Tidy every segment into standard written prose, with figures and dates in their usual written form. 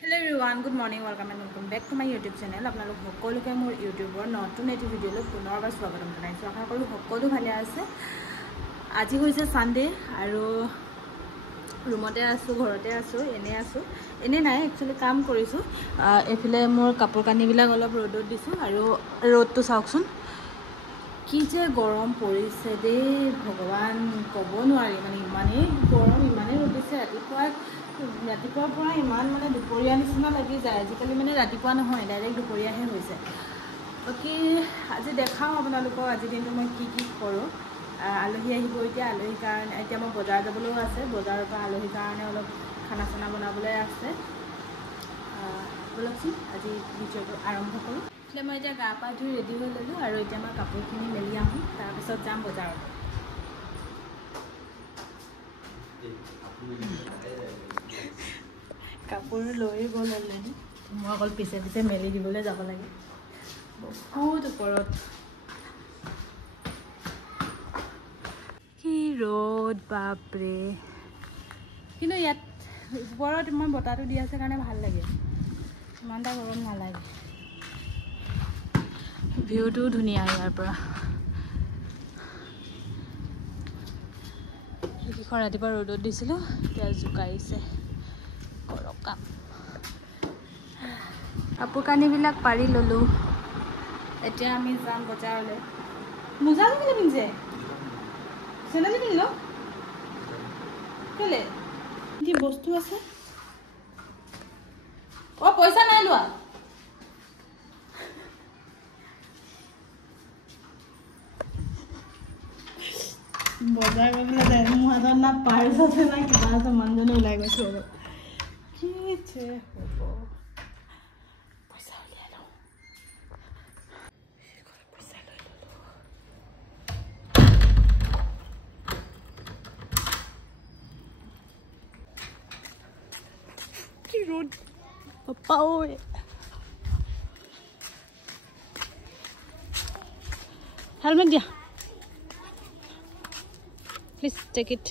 Hello everyone, good morning, welcome and welcome back to my YouTube channel. আপোনালোক সকলোকে মোৰ ইউটিউবৰ নতুন এটি ভিডিঅ'লৈ পুনৰবাৰ স্বাগতম জনাইছোঁ। আশা কৰোঁ সকলো ভালে আছে। আজি হৈছে সানডে আৰু ৰুমতে আছোঁ, ঘৰতে আছোঁ, এনে নাই একচুৱেলি কাম কৰিছোঁ। এফালে মোৰ কাপোৰ কানিবিলাক অলপ ৰ'দত দিছোঁ আৰু ৰ'দটো চাওকচোন কি যে গৰম পৰিছে দেই ভগৱান, ক'ব নোৱাৰি মানে ইমানেই গৰম, ইমানেই ৰ'দ দিছে। ৰাতিপুৱাৰ পৰা ইমান মানে দুপৰীয়া নিচিনা লাগি যায়। আজিকালি মানে ৰাতিপুৱা নহয়, ডাইৰেক্ট দুপৰীয়াহে হৈছে। বাকী আজি দেখাওঁ আপোনালোকক আজিৰ দিনটো মই কি কৰোঁ। আলহী আহিব এতিয়া, আলহীৰ কাৰণে এতিয়া মই বজাৰ যাবলৈও আছে। বজাৰৰ পৰা আলহীৰ কাৰণে অলপ খানা চানা বনাবলৈ আছে। বলকচোন আজি ভিডিঅ'টো আৰম্ভ কৰোঁ। মই এতিয়া গা পা ধুই ৰেডি হৈ ল'লোঁ আৰু এতিয়া মই কাপোৰখিনি মেলি আহোঁ, তাৰপিছত যাম বজাৰত। কাপোৰ লৈ গ'ল অলৰেডি, মই অকল পিছে পিছে মেলি দিবলৈ যাব লাগে। বহুত ওপৰত কি ৰ'দ বাপৰে, কিন্তু ইয়াত ওপৰত ইমান বতাহটো দি আছে কাৰণে ভাল লাগে, ইমান এটা গৰম নালাগে। ভিউটোও ধুনীয়া ইয়াৰ পৰা। এইকেইখন ৰাতিপুৱা ৰ'দত দিছিলোঁ, এতিয়া জোকাৰিছে। কৰক কাম। কাপোৰ কানিবিলাক পাৰি ল'লোঁ, এতিয়া আমি যাম বজাৰলৈ। মোজা কেলৈ পিন্ধিছে, চেণ্ডেল পিন্ধি লওঁ কেলৈ, কি বস্তু আছে। অঁ পইচা নাই লোৱা, বজাৰ কৰিবলৈ যায় মোৰ হাতত না পাৰ্চ আছে না কিবা আছে। মানুহজনে ওলাই গৈছে আৰু কি যে হ'ব, পইচা উলিয়াই লওঁ। পইচা লৈ ল'লোঁ। কি ৰ'দ পাপা ঐ, হেলমেট দিয়া প্লিজ, টেক ইট।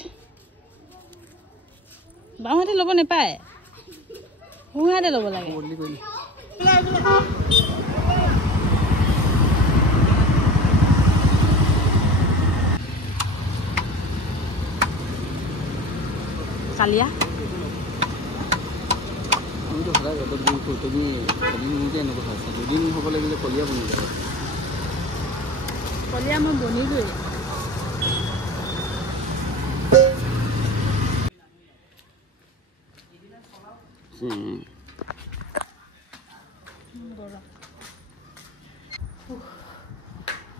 বাওঁহাতে ল'ব নাপায়, সোঁহাতে ল'ব লাগে। কালিয়া কলিয়া মই বনিলোৱেই।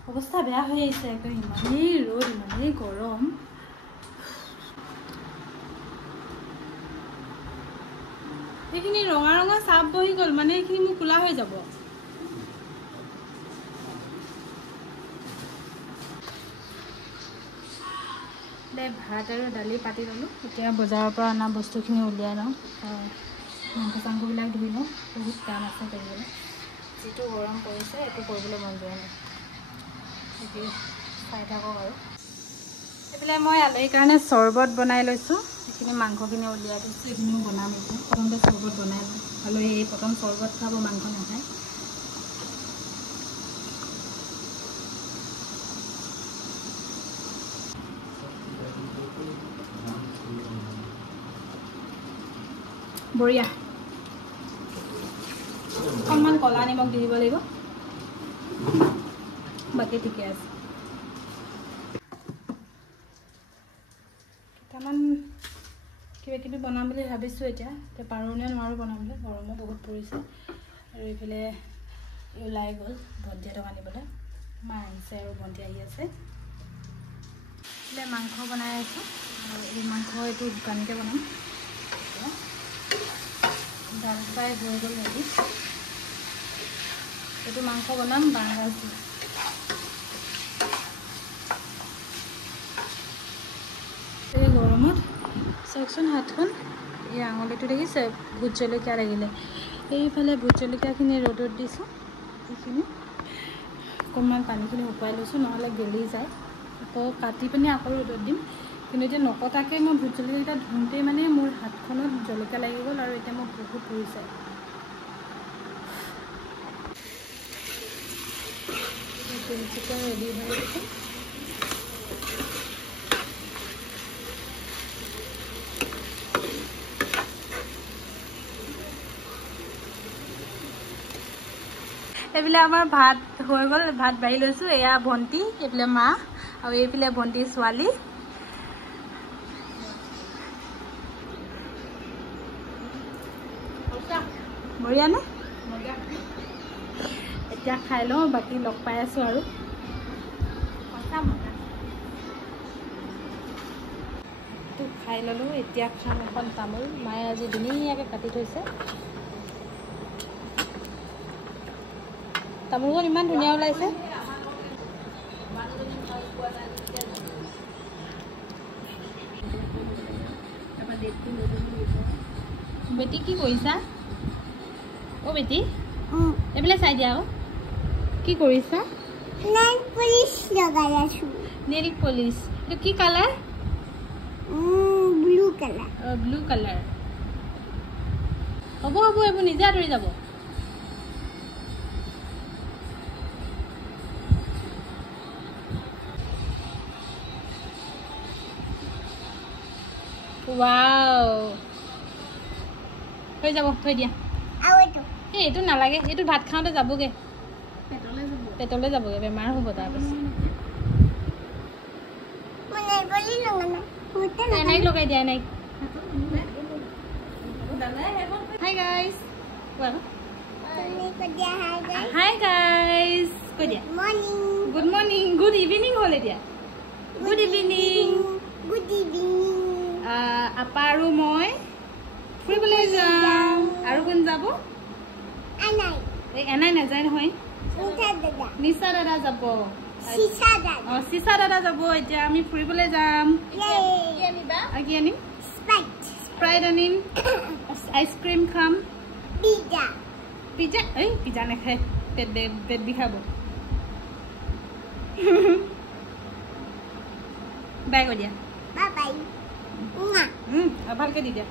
অৱস্থা বেয়া হৈ আহিছে, একদম ইমানেই ৰ'দ, ইমানেই গৰম। সেইখিনি ৰঙা ৰঙা চাপ বহি গ'ল, মানে এইখিনি মোৰ কোলা হৈ যাব। ভাত আৰু দালি পাতি ল'লোঁ। এতিয়া বজাৰৰ পৰা অনা বস্তুখিনি উলিয়াই লওঁ, মাংস চাংসবিলাক ধুই লওঁ। বহুত কাম আছে কৰিবলৈ, যিটো গৰম পৰিছে একো কৰিবলৈ মন যোৱা নাই। সেইটোৱে চাই থাকক আৰু। এইফালে মই আলহীৰ কাৰণে চৰ্বত বনাই লৈছোঁ। সেইখিনি মাংসখিনি উলিয়াই থৈছোঁ, এইখিনিও বনাম। এতিয়া প্ৰথমতে চৰ্বত বনাই লওঁ। আলহী প্ৰথম চৰ্বত খাব, মাংস নাখায়। বঢ়িয়া, অকণমান ক'লা নিমখ দি দিব লাগিব, বাকী ঠিকে আছে। কেইটামান কিবা কিবি বনাম বুলি ভাবিছোঁ। এতিয়া পাৰোঁ নে নোৱাৰোঁ বনাবলৈ, গৰমো বহুত পৰিছে। আৰু এইফালে ওলাই গ'ল ভণ্টিহঁতক আনিবলৈ, মা আহিছে আৰু ভণ্টি আহি আছে। এইফালে মাংস বনাই আছোঁ, আৰু এই মাংস এইটো দোকানকৈ বনাম। দাল ফ্ৰাই হৈ গ'ল ৰেডি। এইটো মাংস বনাম বাঁহগাজ দি। এই গৰমত চাওকচোন হাতখন, এই আঙুলিটো দেখিছে, ভোট জলকীয়া লাগিলে। এইফালে ভোট জলকীয়াখিনি ৰ'দত দিছোঁ, এইখিনি অকণমান পানীখিনি শুকুৱাই লৈছোঁ, নহ'লে গেলি যায়। আকৌ কাটি পিনি আকৌ ৰ'দত দিম। কিন্তু এতিয়া নকটাকৈ মই ভোট জলকীয়াকেইটা ধুওঁতেই মানে মোৰ হাতখনত জলকীয়া লাগি গ'ল আৰু এতিয়া মোক বহুত পৰিছে। চিকেন ৰেডি হৈ গৈছে। এইফালে আমাৰ ভাত হৈ গ'ল, ভাত বাঢ়ি লৈছোঁ। এয়া ভণ্টি, এইফালে মা আৰু এইফালে ভণ্টি ছোৱালী। বঢ়িয়া নে? এতিয়া খাই লওঁ, বাকী লগ পাই আছোঁ আৰু খাই ল'লোঁ। এতিয়া খাম এখন তামোল, মায়ে আজি ধুনীয়াকৈ কাটি থৈছে। তামোলখন ইমান ধুনীয়া ওলাইছে। বেটি কি কৰিছা? অ' বেটি এইফালে চাই দিয়া। কি কৰিছা? নেল পলিশ লগাই আছোঁ। নেল পলিশ এইটো কি colour? Blue colour. Blue colour. হ'ব হ'ব, এইবোৰ নিজে আঁতৰি যাব। ৱাও, হৈ যাব, থৈ দিয়া। এইটো নালাগে, এইটো ভাত খাওঁতে যাবগৈ, পেটলৈ যাবগৈ, বেমাৰ হ'ব তাৰপাছত। এনাইক লগাই দিয়া, এনাইক। হাই গাইজ, হাই গাইজ কৈ দিয়া। গুড মৰ্ণিং, গুড ইভিনিং হ'ল এতিয়া। Good evening. আপা আৰু মই ফুৰিবলৈ যাম। আৰু কোন যাব? এনাই নাযায় নহয়, নিশা দাদা যাব। চিচা দাদা যাব। এতিয়া আমি ফুৰিবলৈ যাম। কি আনিম? স্প্ৰাইট আনিম, আইচক্ৰীম খাম, পিজ্জা। এই পিজ্জা নাখায়, পেট বিষাব। বাই কৈ দিয়া। ভালকৈ দি দিয়া।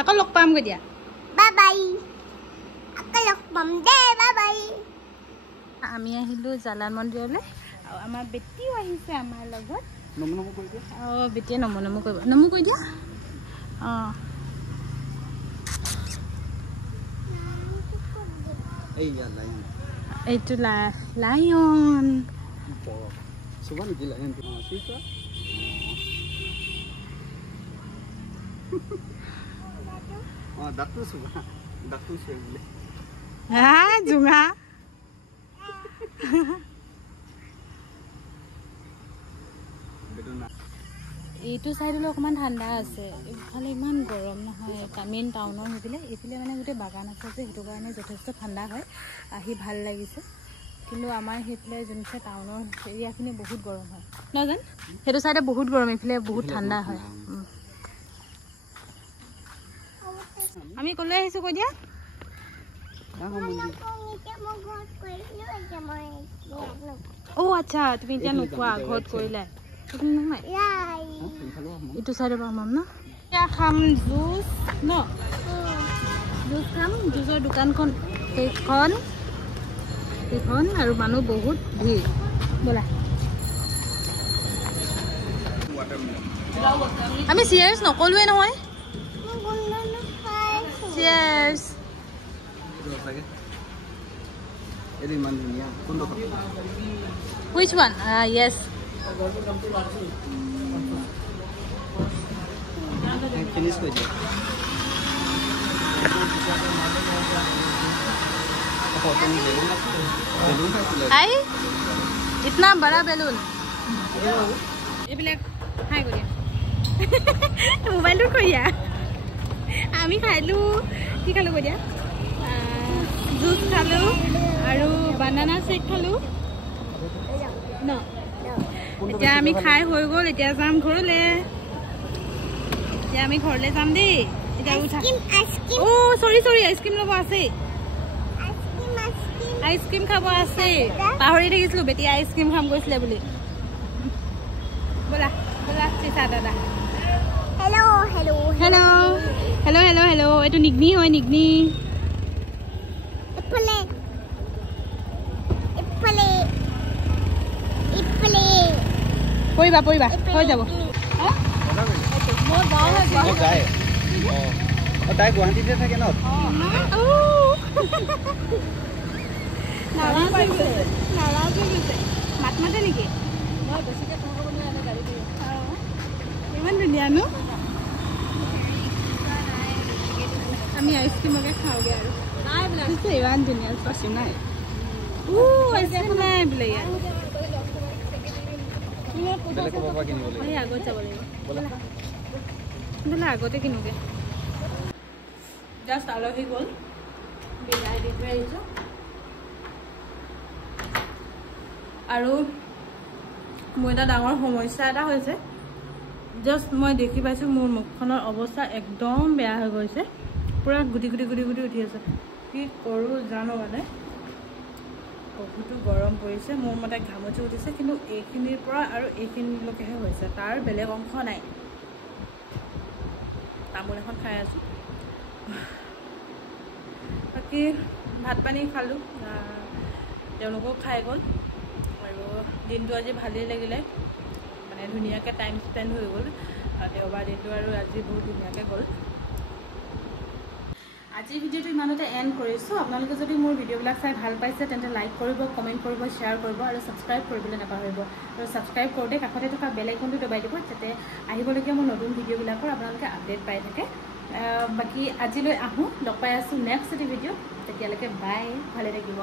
আকৌ লগ পাম কৈ দিয়া। আমি আহিলোঁ জালান মন্দিৰলৈ আৰু আমাৰ বেটিও আহিছে আমাৰ লগত। অঁ, বেটিয়ে নমো নমো কৰিব। নমো কৈ দিয়া। অঁ, এইটো লায়ন। জোঙা এইটো চাইডলৈ অকণমান ঠাণ্ডা আছে, এইফালে ইমান গৰম নহয়। মেইন টাউনৰ সেইফালে এইফালে মানে গোটেই বাগান আছে যে, সেইটো কাৰণে যথেষ্ট ঠাণ্ডা হয়, আহি ভাল লাগিছে। কিন্তু আমাৰ সেইফালে যোনফালে টাউনৰ এৰিয়াখিনি বহুত গৰম হয় নহয়, সেইটো চাইডে বহুত গৰম, এইফালে বহুত ঠাণ্ডা হয়। আমি ক'লৈ আহিছোঁ কৈ দিয়া। অ' আচ্ছা, তুমি এতিয়া নোখোৱা, ঘৰত কৰিলা নহয়। এইটো চাইডৰ পৰা সোমাম ন। এতিয়া খাম জুচ ন, জুচ খাম। জুচৰ দোকানখন সেইখন আৰু মানুহ বহুত ভিৰ। ব'লা, আমি চিয়াৰ্ছ নকলোৱে নহয়। Cheers. Which one? Yes. Finish with you. आई इतना बड़ा बैलून এইবিলাক খাই কৰি মোবাইলটো কৰিয়া আমি খাইলো কি খালো কৈ দিয়া জুচ খালো আৰু বানানা শেক খালো ন এতিয়া আমি খাই হৈ গ'ল এতিয়া যাম ঘৰলে এতিয়া আমি ঘৰলে যাম দেই এতিয়া উঠা অ সৰি আইসক্ৰীম লব আছে আইসক্ৰিম খাব আছে পাহৰি দেখিছিলো বেটি আইসক্রিম খাম গৈছিলে বুলি বলা বলা চিচা দাদা hello' hello' hello' hello' hello' hello' এইটো নিগ্নি হয় নিগ্নি ইফালে ইফালে ইফালে পৰিবা পৰিবা হৈ যাব তাই গুৱাহাটীতে থাকে ন মাত মাতে নেকি ইমান ধুনীয়া ন আমি আইচক্ৰীমকে খাওঁগে আৰু ইমান ধুনীয়া আইচক্ৰীম নাই আইচক্ৰীম নাই বোলে ইয়াত বেলেগ ক'ৰবাৰ পৰা কিনিব লাগিব আগত যাব লাগিব বোলে আগতে কিনোগে জাষ্ট আলহী গ'ল বিদায় দি থৈ আহিছোঁ আৰু মোৰ এটা ডাঙৰ সমস্যা এটা হৈছে জাষ্ট মই দেখি পাইছোঁ মোৰ মুখখনৰ অৱস্থা একদম বেয়া হৈ গৈছে পুৰা গুটি গুটি গুটি গুটি উঠি আছে কি কৰোঁ জানো মানে বহুতো গৰম পৰিছে মোৰ মতে ঘামচি উঠিছে কিন্তু এইখিনিৰ পৰা আৰু এইখিনিলৈকেহে হৈছে তাৰ বেলেগ অংশ নাই তামোল এখন খাই আছোঁ বাকী ভাত পানী খালোঁ তেওঁলোকেও খাই গ'ল আৰু দিনটো আজি ভালেই লাগিলে মানে ধুনীয়াকৈ টাইম স্পেণ্ড হৈ গ'ল দেওবাৰ দিনটো আৰু আজি বহুত ধুনীয়াকৈ গ'ল আজিৰ ভিডিঅ'টো ইমানতে এণ্ড কৰিছোঁ আপোনালোকে যদি মোৰ ভিডিঅ'বিলাক চাই ভাল পাইছে তেন্তে লাইক কৰিব কমেণ্ট কৰিব শ্বেয়াৰ কৰিব আৰু ছাবস্ক্ৰাইব কৰিবলৈ নাপাহৰিব আৰু ছাবস্ক্ৰাইব কৰোঁতে কাষতে থকা বেল আইকনটো দবাই দিব যাতে আহিবলগীয়া মোৰ নতুন ভিডিঅ'বিলাকৰ আপোনালোকে আপডেট পাই থাকে বাকী আজিলৈ আহোঁ লগ পাই আছোঁ নেক্সট এটি ভিডিঅ' তেতিয়ালৈকে বাই ভালে থাকিব